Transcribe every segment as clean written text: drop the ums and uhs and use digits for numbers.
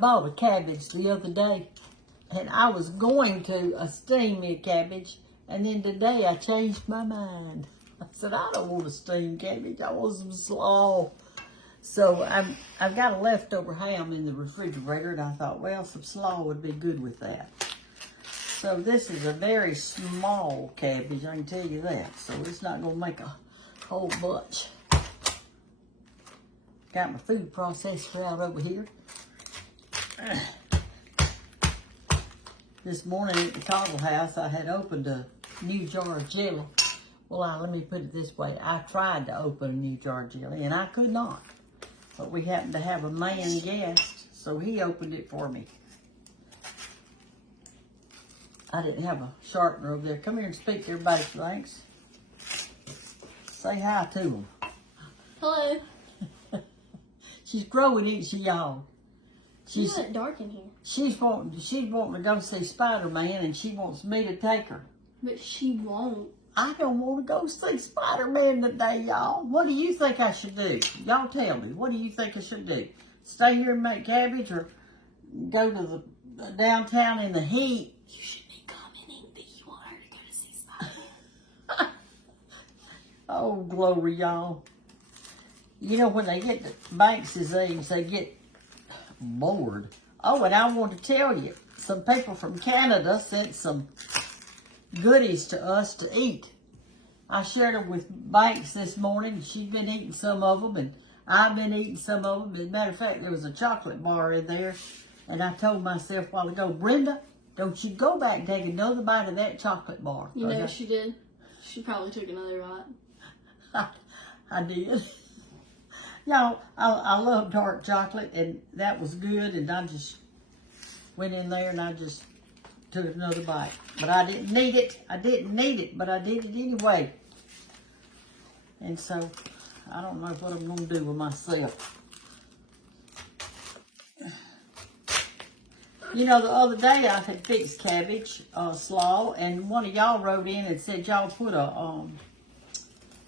bought a cabbage the other day, and I was going to steam me a cabbage, and then today I changed my mind. I said, I don't want a steamed cabbage. I want some slaw. So I've got a leftover ham in the refrigerator, and I thought, well, some slaw would be good with that. So this is a very small cabbage, I can tell you that. So it's not going to make a whole bunch. Got my food processor out over here. This morning at the Cottle House, I had opened a new jar of jelly. Well, let me put it this way. I tried to open a new jar of jelly, and I could not. But we happened to have a man guest, so he opened it for me. I didn't have a sharpener over there. Come here and speak to everybody, thanks. Say hi to them. Hello. She's growing, isn't she, y'all? She's not dark in here. She's wanting to go see Spider-Man, and she wants me to take her. But she won't. I don't want to go see Spider-Man today, y'all. What do you think I should do? Y'all tell me. What do you think I should do? Stay here and make cabbage, or go to the downtown in the heat? You should be commenting that you want her to go to see Spider-Man. Oh, glory, y'all. You know, when they get to Banks' age, they get bored. Oh, and I want to tell you, some people from Canada sent some goodies to us to eat. I shared them with Banks this morning. She's been eating some of them, and I've been eating some of them. As a matter of fact, there was a chocolate bar in there, and I told myself a while ago, Brenda, don't you go back and take another bite of that chocolate bar. You know she did. She probably took another bite. I did. Y'all, I love dark chocolate, and that was good, and I just went in there and I just took another bite. But I didn't need it. I didn't need it, but I did it anyway. And so, I don't know what I'm going to do with myself. You know, the other day I had fixed cabbage, slaw, and one of y'all wrote in and said y'all put a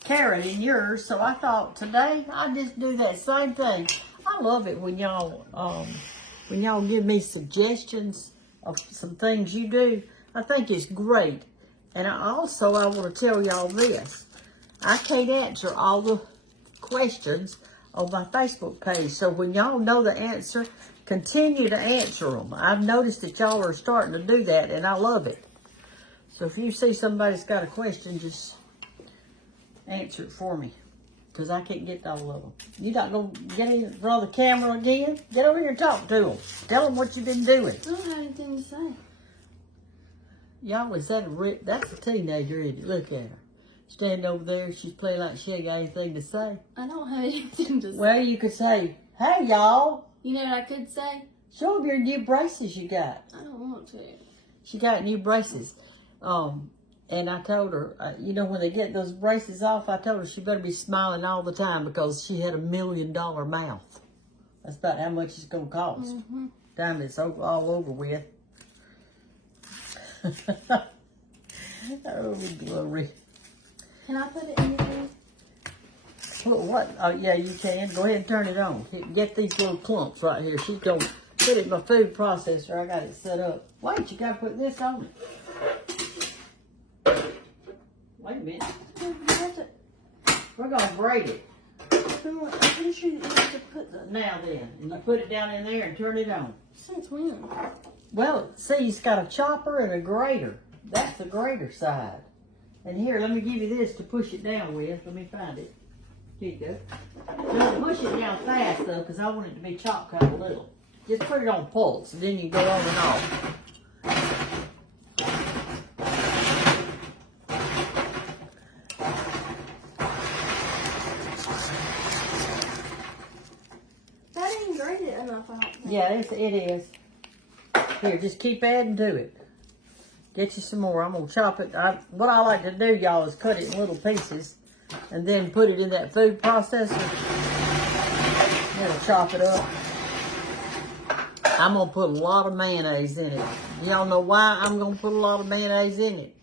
carrot in yours. So I thought today I'd just do that same thing. I love it when y'all give me suggestions of some things you do. I think it's great. And I want to tell y'all this. I can't answer all the questions on my Facebook page. So when y'all know the answer, continue to answer them. I've noticed that y'all are starting to do that, and I love it. So if you see somebody's got a question, just answer it for me, because I can't get to all of them. You not going to get in front of the camera again? Get over here and talk to them. Tell them what you've been doing. I don't have anything to say. Y'all, that's a teenager, isn't it? Look at her. Standing over there, she's playing like she ain't got anything to say. I don't have anything to say. Well, you could say, hey, y'all. You know what I could say? Show them your new braces you got. I don't want to. She got new braces. And I told her, you know, when they get those braces off, I told her she better be smiling all the time, because she had $1 million mouth. That's about how much it's going to cost. Time it's all over with. Oh, glory. Can I put it in there? Put what? Oh, yeah, you can. Go ahead and turn it on. Get these little clumps right here. She's going to put it in my food processor. I got it set up. Wait, you got to put this on it. Wait a minute. We're going to braid it. I'm pretty sure you have to put the... Now then. And you put it down in there and turn it on. Since when? Well, see, it's got a chopper and a grater. That's the grater side. And here, let me give you this to push it down with. Let me find it. Here you go. Don't push it down fast, though, because I want it to be chopped cut a little. Just put it on pulse, and then you go on and off. That ain't grated enough, I don't think. Yeah, it is. Here, just keep adding to it. Get you some more. I'm going to chop it. What I like to do, y'all, is cut it in little pieces and then put it in that food processor. It'll chop it up. I'm going to put a lot of mayonnaise in it. Y'all know why I'm going to put a lot of mayonnaise in it?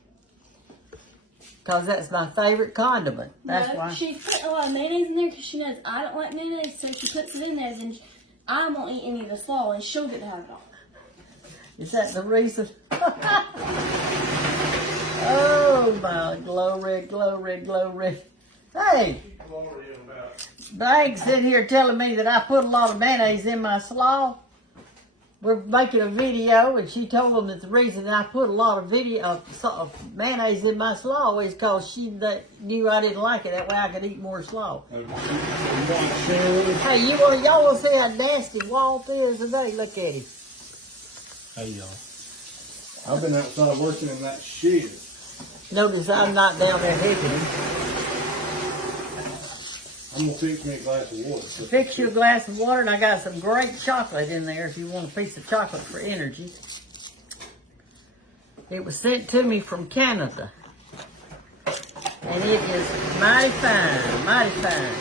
Because that's my favorite condiment. That's why. She put a lot of mayonnaise in there because she knows I don't like mayonnaise, so she puts it in there, and I won't eat any of the slaw, and she'll get to have it all. Is that the reason? Oh my glory, glory, glory. Hey, Bag's sitting here telling me that I put a lot of mayonnaise in my slaw. We're making a video, and she told them that the reason that I put a lot of mayonnaise in my slaw is because she knew I didn't like it. That way I could eat more slaw. Hey, y'all want to see how nasty Walt is today? Look at him. Hey y'all. I've been outside working in that shed. Notice I'm not down there helping him. I'm gonna fix me a glass of water. Fix you a glass of water, and I got some great chocolate in there if you want a piece of chocolate for energy. It was sent to me from Canada. And it is mighty fine, mighty fine.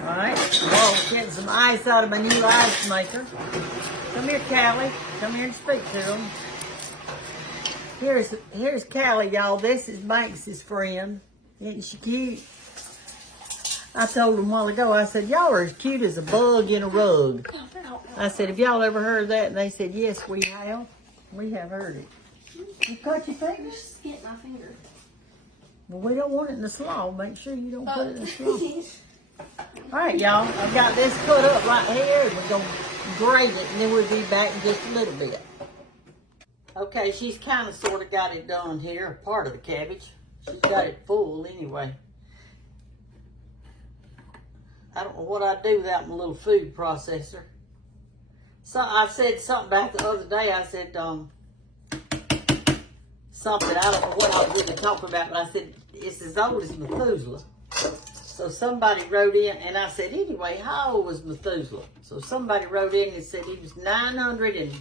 Alright, well, getting some ice out of my new ice maker. Come here, Callie. Come here and speak to him. Here's Callie, y'all. This is Banks' friend. Isn't she cute? I told him a while ago, I said, y'all are as cute as a bug in a rug. I said, have y'all ever heard that? And they said, yes, we have. We have heard it. You cut your fingers? Just get my finger. Well, we don't want it in the slaw. Make sure you don't put it in the slaw. All right, y'all. I've got this cut up right here, and we're going to grate it, and then we'll be back in just a little bit. Okay, she's kind of sort of got it done here, part of the cabbage. She's got it full anyway. I don't know what I'd do without my little food processor. So I said something about the other day. I said something, I don't know what I was really talking about, but I said, it's as old as Methuselah. So somebody wrote in, and I said, anyway, how old was Methuselah? So somebody wrote in and said he was 900 and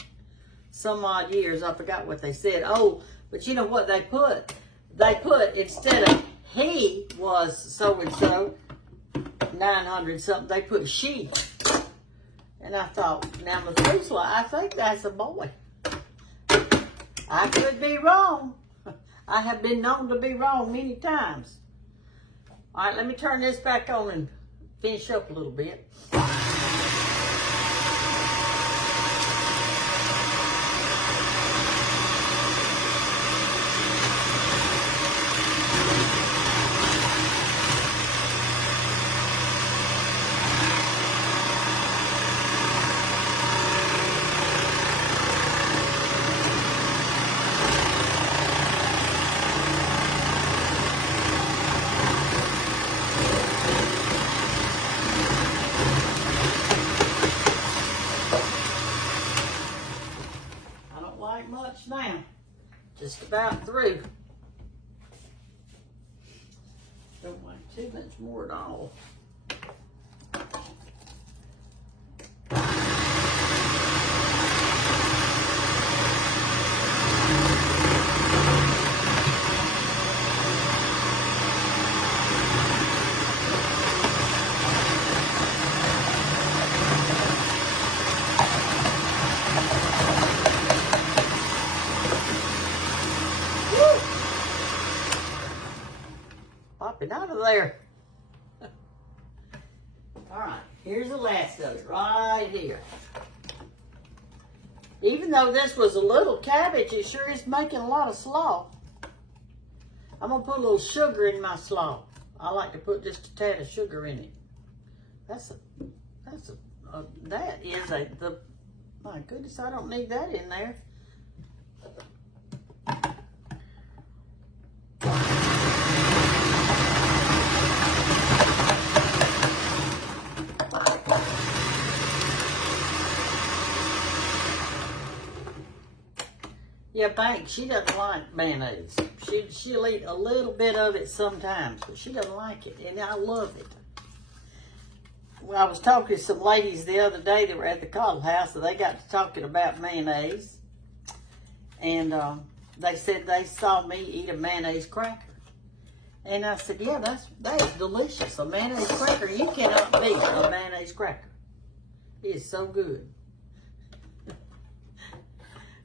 some odd years. I forgot what they said. Oh, but you know what they put? They put, instead of he was so-and-so, 900 something, they put she. And I thought, now Methuselah, I think that's a boy. I could be wrong. I have been known to be wrong many times. All right, let me turn this back on and finish up a little bit. Now, just about through. Don't like too much more at all. Pop it out of there. All right, here's the last of it right here. Even though this was a little cabbage, it sure is making a lot of slaw. I'm gonna put a little sugar in my slaw. I like to put just a tad of sugar in it. My goodness, I don't need that in there. Yeah, Banks, she doesn't like mayonnaise. She'll eat a little bit of it sometimes, but she doesn't like it, and I love it. Well, I was talking to some ladies the other day that were at the Cottle House, so they got to talking about mayonnaise, and they said they saw me eat a mayonnaise cracker. And I said, yeah, that is delicious. A mayonnaise cracker, you cannot beat a mayonnaise cracker. It is so good.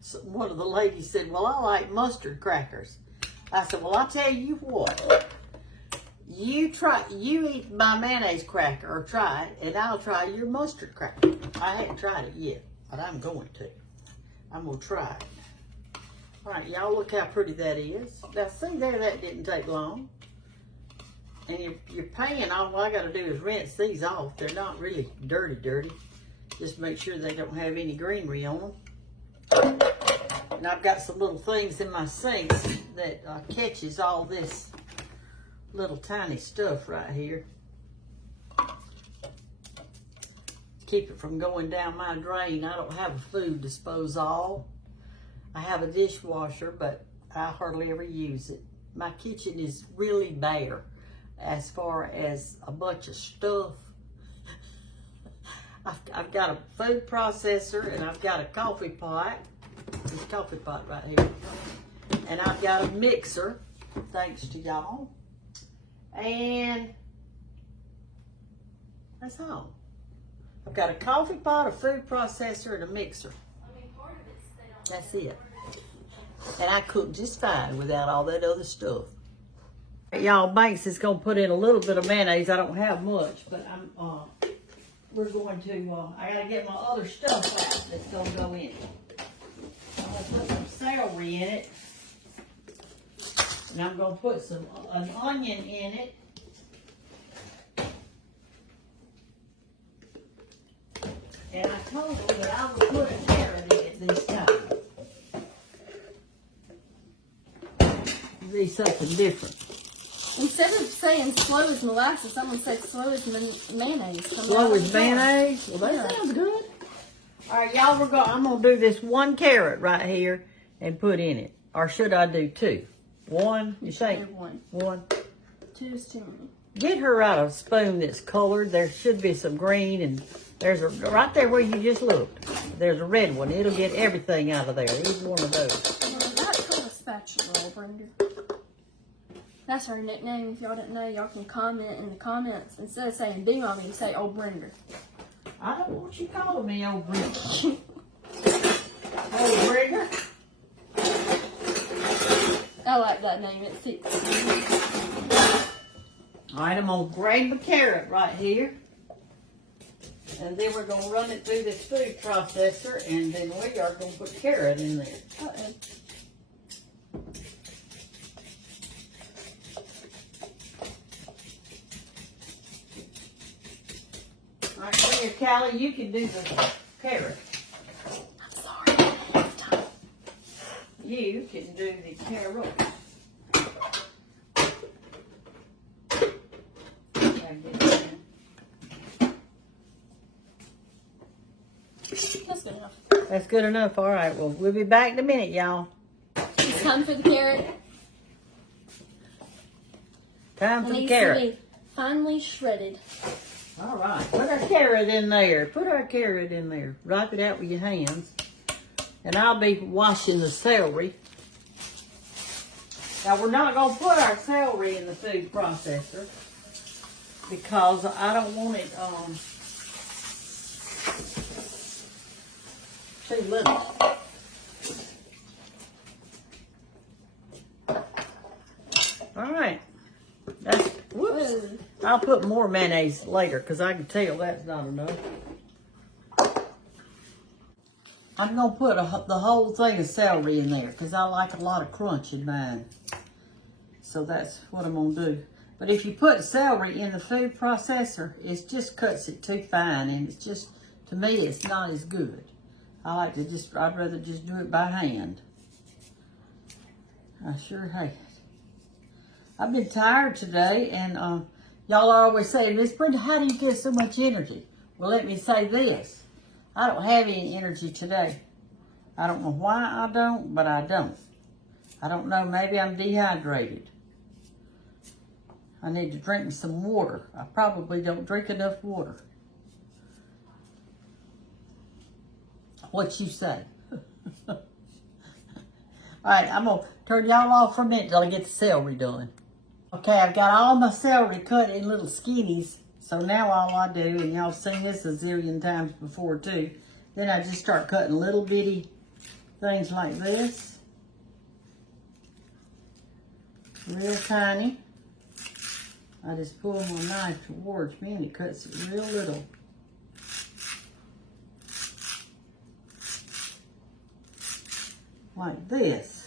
So one of the ladies said, well, I like mustard crackers. I said, well, I'll tell you what. You eat my mayonnaise cracker, or try it, and I'll try your mustard cracker. I haven't tried it yet, but I'm going to. I'm going to try it. All right, y'all, look how pretty that is. Now, see there, that didn't take long. And your pan, all I got to do is rinse these off. They're not really dirty. Just make sure they don't have any greenery on them. And I've got some little things in my sinks that catches all this little tiny stuff right here. Keep it from going down my drain. I don't have a food disposal. I have a dishwasher, but I hardly ever use it. My kitchen is really bare as far as a bunch of stuff. I've got a food processor, and I've got a coffee pot. This coffee pot right here. And I've got a mixer, thanks to y'all. And that's all. I've got a coffee pot, a food processor, and a mixer. That's it. And I cook just fine without all that other stuff. Y'all, Banks is gonna put in a little bit of mayonnaise. I don't have much, but we're going to, I gotta get my other stuff out that's gonna go in it. I'm gonna put some celery in it. And I'm gonna put an onion in it. And I told them that I would put a carrot in it this time. Be something different. Instead of saying slow as molasses, someone said slow as mayonnaise. Slow as mayonnaise? Well, that sounds good. All right, y'all, I'm going to do this one carrot right here and put in it. Or should I do two? One? You think? One. One? Two is too many. Get her out a spoon that's colored. There should be some green, and there's right there where you just looked. There's a red one. It'll get everything out of there. Either one of those. That's called a spatula, Brenda. That's her nickname. If y'all didn't know, y'all can comment in the comments. Instead of saying B Mommy, you say Old Brenda. I don't want you calling me Old Brenda. Old Brenda? I like that name. It fits. All right, I'm going to grate the carrot right here. And then we're going to run it through this food processor. And then we are going to put carrot in there. Uh-oh. All right, here, Callie, you can do the carrot. I'm sorry. I don't have time. You can do the carrot. That's good enough. That's good enough. All right, well, we'll be back in a minute, y'all. It's time for the carrot. Time for It the needs carrot. to be finely shredded. All right, put our carrot in there. Put our carrot in there. Wipe it out with your hands. And I'll be washing the celery. Now, we're not going to put our celery in the food processor because I don't want it too little. All right. That's, whoops. Ooh. I'll put more mayonnaise later because I can tell that's not enough. I'm going to put the whole thing of celery in there because I like a lot of crunch in mine. So that's what I'm going to do. But if you put celery in the food processor, it just cuts it too fine. And it's just, to me, it's not as good. I'd rather just do it by hand. I sure hate it. I've been tired today, and y'all are always saying, Miss Brenda, how do you get so much energy? Well, let me say this. I don't have any energy today. I don't know why I don't, but I don't. I don't know, maybe I'm dehydrated. I need to drink some water. I probably don't drink enough water. What you say? All right, I'm going to turn y'all off for a minute till I get the celery done. Okay, I've got all my celery cut in little skinnies. So now all I do, and y'all seen this a zillion times before too, then I just start cutting little bitty things like this. Real tiny. I just pull my knife towards me and it cuts it real little. Like this.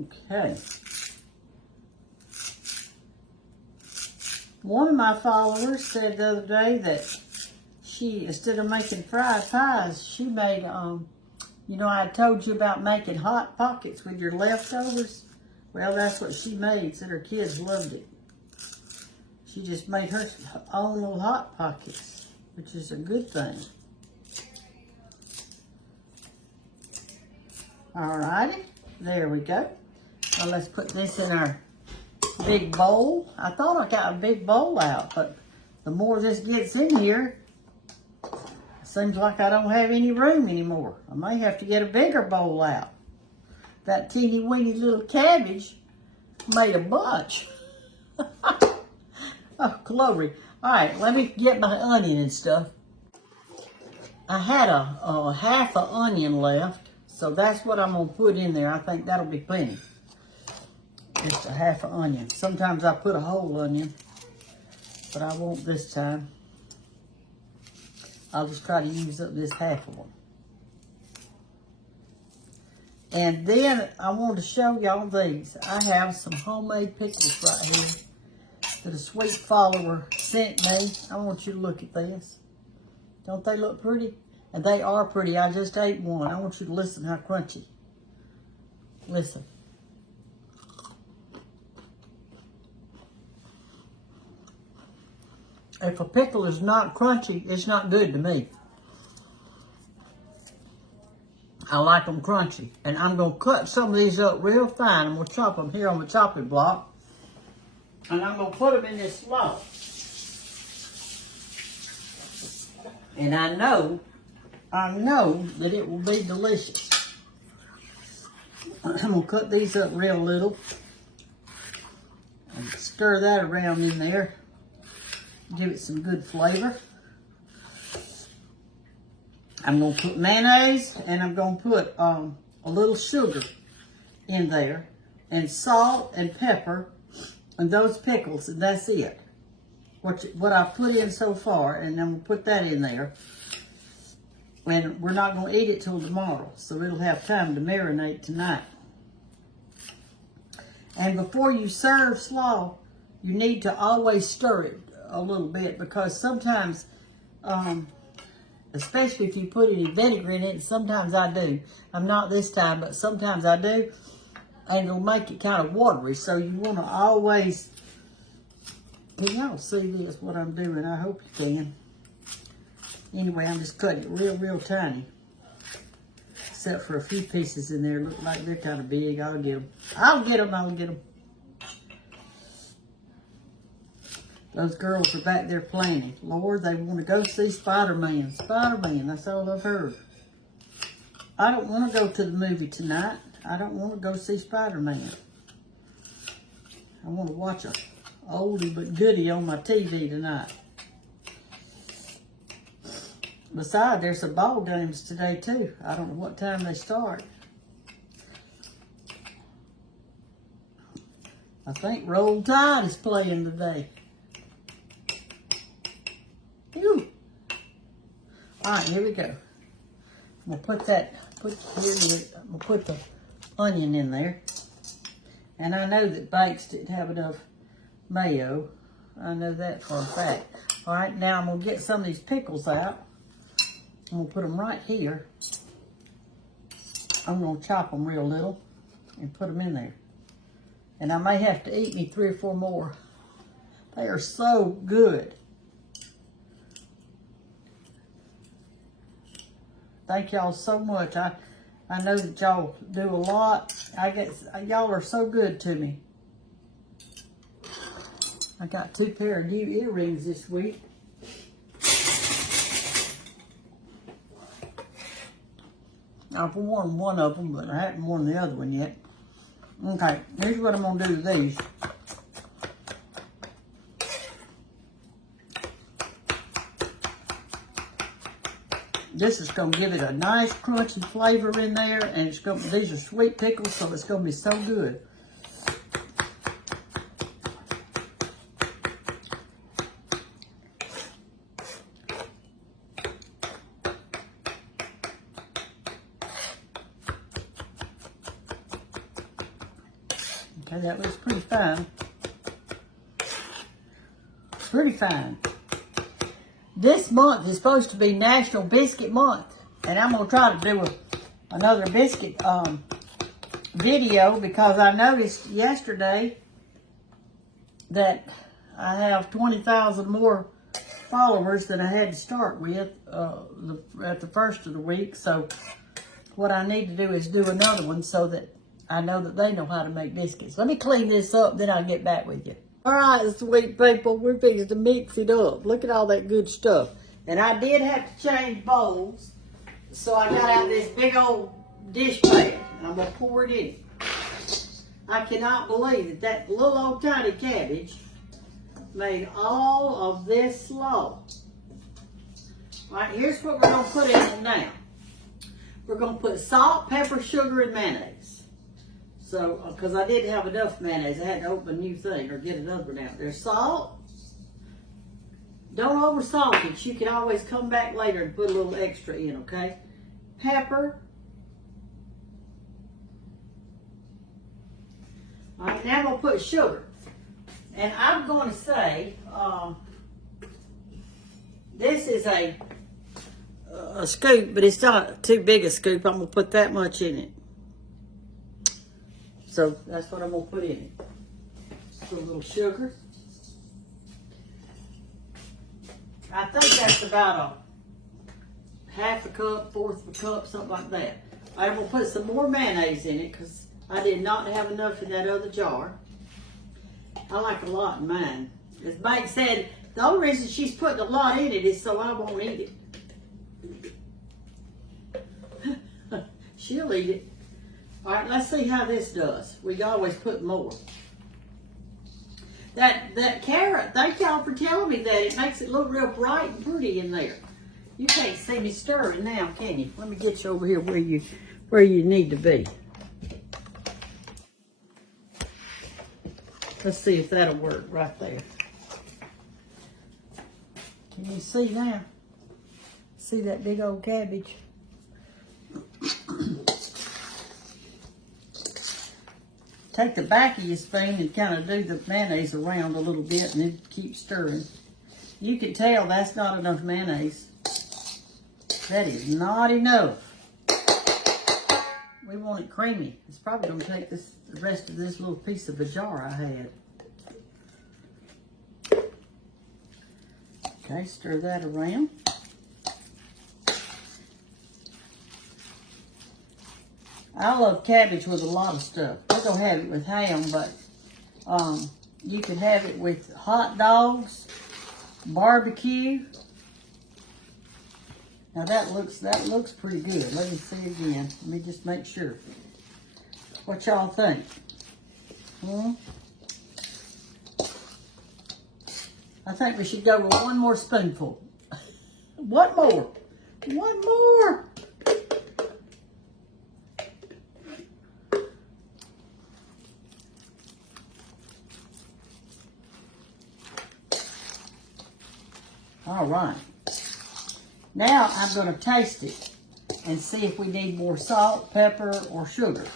Okay. One of my followers said the other day that she, instead of making fried pies, she made, you know, I told you about making hot pockets with your leftovers. Well, that's what she made. Said her kids loved it. She just made her own little hot pockets, which is a good thing. Alrighty, there we go. Now let's put this in our big bowl. I thought I got a big bowl out, but the more this gets in here, it seems like I don't have any room anymore. I may have to get a bigger bowl out. That teeny weeny little cabbage made a bunch. Oh, glory. All right, let me get my onion and stuff. I had a half an onion left, so that's what I'm going to put in there. I think that'll be plenty. Just a half an onion. Sometimes I put a whole onion, but I won't this time. I'll just try to use up this half of them. And then I want to show y'all these. I have some homemade pickles right here that a sweet follower sent me. I want you to look at this. Don't they look pretty? And they are pretty. I just ate one. I want you to listen how crunchy. Listen. If a pickle is not crunchy, it's not good to me. I like them crunchy. And I'm going to cut some of these up real fine. I'm going to chop them here on the chopping block. And I'm going to put them in this slaw. And I know that it will be delicious. I'm going to cut these up real little. And stir that around in there. Give it some good flavor. I'm going to put mayonnaise and I'm going to put a little sugar in there. And salt and pepper. And those pickles, and that's it. What I've put in so far, and I'm going to put that in there. And we're not going to eat it till tomorrow, so it'll have time to marinate tonight. And before you serve slaw, you need to always stir it a little bit, because sometimes, especially if you put any vinegar in it, sometimes I do. I'm not this time, but sometimes I do. And it'll make it kind of watery, so you want to always, can y'all see this, what I'm doing? I hope you can. Anyway, I'm just cutting it real tiny. Except for a few pieces in there, look like they're kind of big. I'll get them. I'll get them. Those girls are back there planning. Lord, they want to go see Spider-Man. Spider-Man, that's all I've heard. I don't want to go to the movie tonight. I don't want to go see Spider-Man. I want to watch a oldie but goodie on my TV tonight. Besides, there's some ball games today too. I don't know what time they start. I think Roll Tide is playing today. Whew. All right, here we go. I'm gonna put that. I'm gonna put the onion in there. And I know that Bakes didn't have enough mayo. I know that for a fact. All right, now I'm gonna get some of these pickles out. I'm gonna put them right here. I'm gonna chop them real little and put them in there. And I may have to eat me 3 or 4 more. They are so good. Thank y'all so much. I know that y'all do a lot. Y'all are so good to me. I got 2 pair of new earrings this week. I've worn one of them, but I haven't worn the other one yet. Okay, here's what I'm going to do with these. This is going to give it a nice crunchy flavor in there, and it's going. These are sweet pickles, so it's going to be so good. Okay, that looks pretty fine. Pretty fine. This month is supposed to be National Biscuit Month, and I'm going to try to do another biscuit video, because I noticed yesterday that I have 20,000 more followers than I had to start with at the first of the week. So what I need to do is do another one so that I know that they know how to make biscuits. Let me clean this up, then I'll get back with you. All right, sweet people, we're fixing to mix it up. Look at all that good stuff. And I did have to change bowls, so I got out this big old dish pad, and I'm going to pour it in. I cannot believe that little old tiny cabbage made all of this slaw. All right, here's what we're going to put in it now. We're going to put salt, pepper, sugar, and mayonnaise. So, because I didn't have enough mayonnaise, I had to open a new thing or get another one out. There's salt. Don't over salt it. You can always come back later and put a little extra in, okay? Pepper. All right, now I'm going to put sugar. And I'm going to say, this is a scoop, but it's not too big a scoop. I'm going to put that much in it. So that's what I'm going to put in it. Put a little sugar. I think that's about a half a cup, fourth of a cup, something like that. I'm going to put some more mayonnaise in it because I did not have enough in that other jar. I like a lot in mine. As Mike said, the only reason she's putting a lot in it is so I won't eat it. She'll eat it. All right, let's see how this does. We always put more. That carrot, thank y'all for telling me that. It makes it look real bright and pretty in there. You can't see me stirring now, can you? Let me get you over here where you need to be. Let's see if that'll work right there. Can you see now? See that big old cabbage? Take the back of your spoon and kind of do the mayonnaise around a little bit and then keep stirring. You can tell that's not enough mayonnaise. That is not enough. We want it creamy. It's probably going to take the rest of this little piece of a jar I had. Okay, stir that around. I love cabbage with a lot of stuff. We're going to have it with ham, but you can have it with hot dogs, barbecue. Now that looks pretty good. Let me see again. Let me just make sure. What y'all think? I think we should go with one more spoonful. One more. One more. All right. Now I'm going to taste it and see if we need more salt, pepper, or sugar.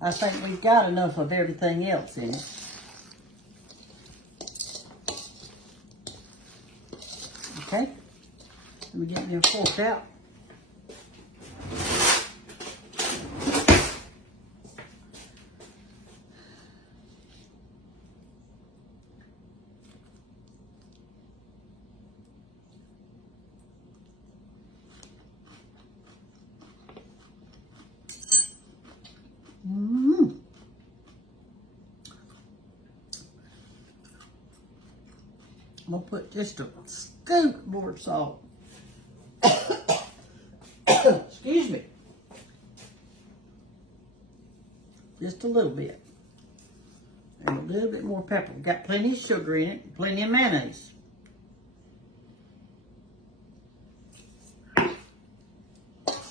I think we've got enough of everything else in it. Okay. Let me get me a fork out. I'm going to put just a scoop more salt. Excuse me. Just a little bit. And a little bit more pepper. We've got plenty of sugar in it, plenty of mayonnaise.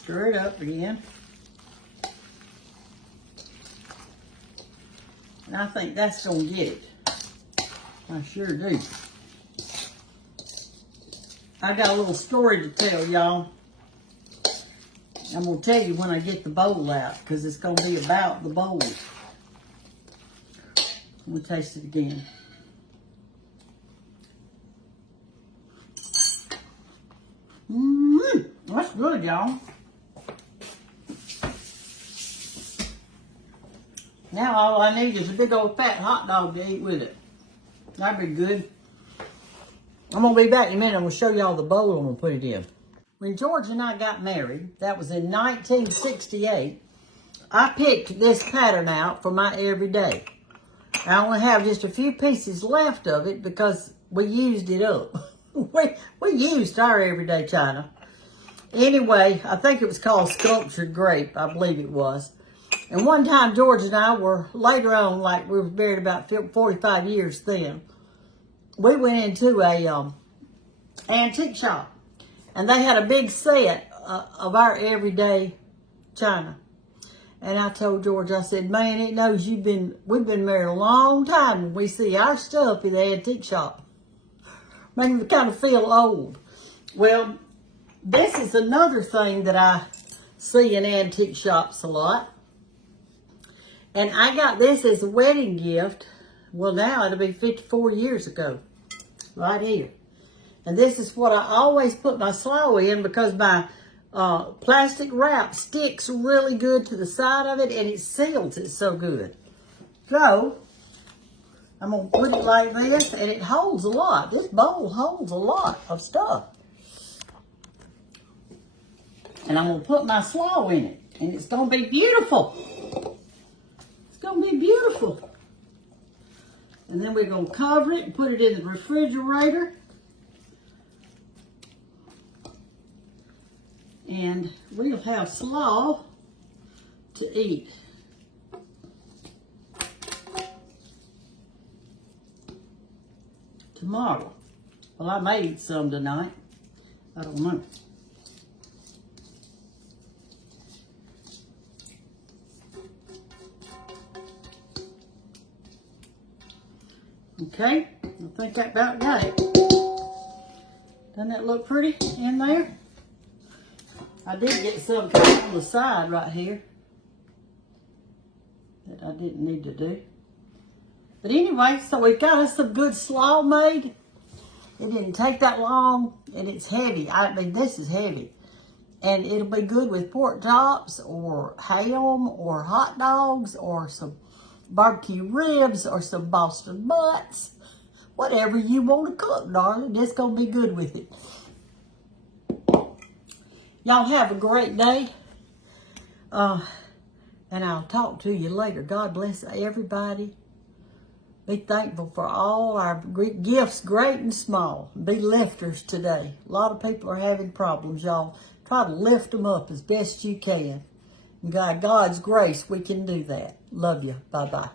Stir it up again. And I think that's going to get it. I sure do. I got a little story to tell y'all. I'm going to tell you when I get the bowl out, because it's going to be about the bowl. We'll taste it again. That's good, y'all. Now all I need is a big old fat hot dog to eat with it. That'd be good. I'm going to be back in a minute. I'm going to show y'all the bowl I'm going to put it in. When George and I got married, that was in 1968, I picked this pattern out for my everyday. I only have just a few pieces left of it because we used it up. we used our everyday china. Anyway, I think it was called Sculptured Grape. I believe it was. And one time George and I were, later on, like we were married about 45 years then, we went into a antique shop. And they had a big set of our everyday china. And I told George, I said, man, it knows we've been married a long time when we see our stuff in the antique shop. Make me kind of feel old. Well, this is another thing that I see in antique shops a lot. And I got this as a wedding gift. Well, now it'll be 54 years ago. Right here. And this is what I always put my slaw in because my plastic wrap sticks really good to the side of it and it seals it so good. So, I'm going to put it like this and it holds a lot. This bowl holds a lot of stuff. And I'm going to put my slaw in it and it's going to be beautiful. It's going to be beautiful. And then we're going to cover it and put it in the refrigerator. And we'll have slaw to eat. Tomorrow. Well, I may eat some tonight. I don't know. Okay, I think that about got it. Doesn't that look pretty in there? I did get some on the side right here that I didn't need to do. But anyway, so we've got us some good slaw made. It didn't take that long, and it's heavy. I mean, this is heavy. And it'll be good with pork chops or ham or hot dogs or some barbecue ribs or some Boston butts. Whatever you want to cook, darling. It's going to be good with it. Y'all have a great day. And I'll talk to you later. God bless everybody. Be thankful for all our gifts, great and small. Be lifters today. A lot of people are having problems, y'all. Try to lift them up as best you can. And by God's grace, we can do that. Love you. Bye-bye.